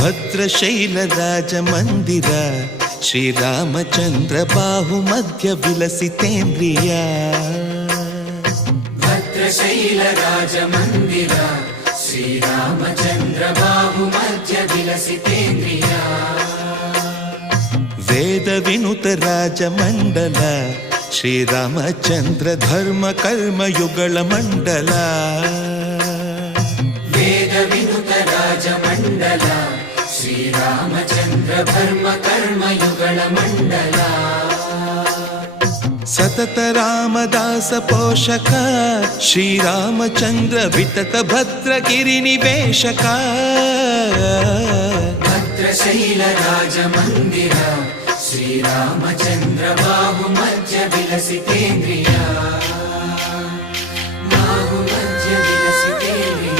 ಭದ್ರಶೈಲ ರಾಜ ಮಂದಿರ ಶ್ರೀರಾಮಚಂದ್ರ ಬಾಹು ಮಧ್ಯ ವಿಲಸಿತೇಂದ್ರಿಯ. ಭದ್ರಶೈಲ ರಾಜ ಮಂದಿರ ಶ್ರೀರಾಮಚಂದ್ರ ಬಾಹು ಮಧ್ಯ ವಿಲಸಿತೇಂದ್ರಿಯ. ವೇದ ವಿನುತ ರಾಜ ಮಂಡಲ ಶ್ರೀರಾಮಚಂದ್ರ ಧರ್ಮ ಕರ್ಮಯುಗಳ ಮಂಡಲ. ವೇದ ವಿನುತ ರಾಜ ಮಂಡಲ ಶ್ರೀರಾಮಚಂದ್ರ ಧರ್ಮ ಕರ್ಮಯುಗಳ ಮಂಡಲ. ಸತತ ರಾಮದಾಸ ಪೋಷಕ ಶ್ರೀರಾಮಚಂದ್ರ ವಿತತ ಭದ್ರಗಿರಿ ನಿವೇಶಕ. ಭದ್ರಶೈಲ ರಾಜ ಮಂದಿರ ಶ್ರೀರಾಮಚಂದ್ರ ಬಾಹು ಮಧ್ಯ ವಿಲಸಿತೇಂದ್ರಿಯ. ಬಾಹು ಮಧ್ಯ ವಿಲಸಿತೇಂದ್ರಿಯ.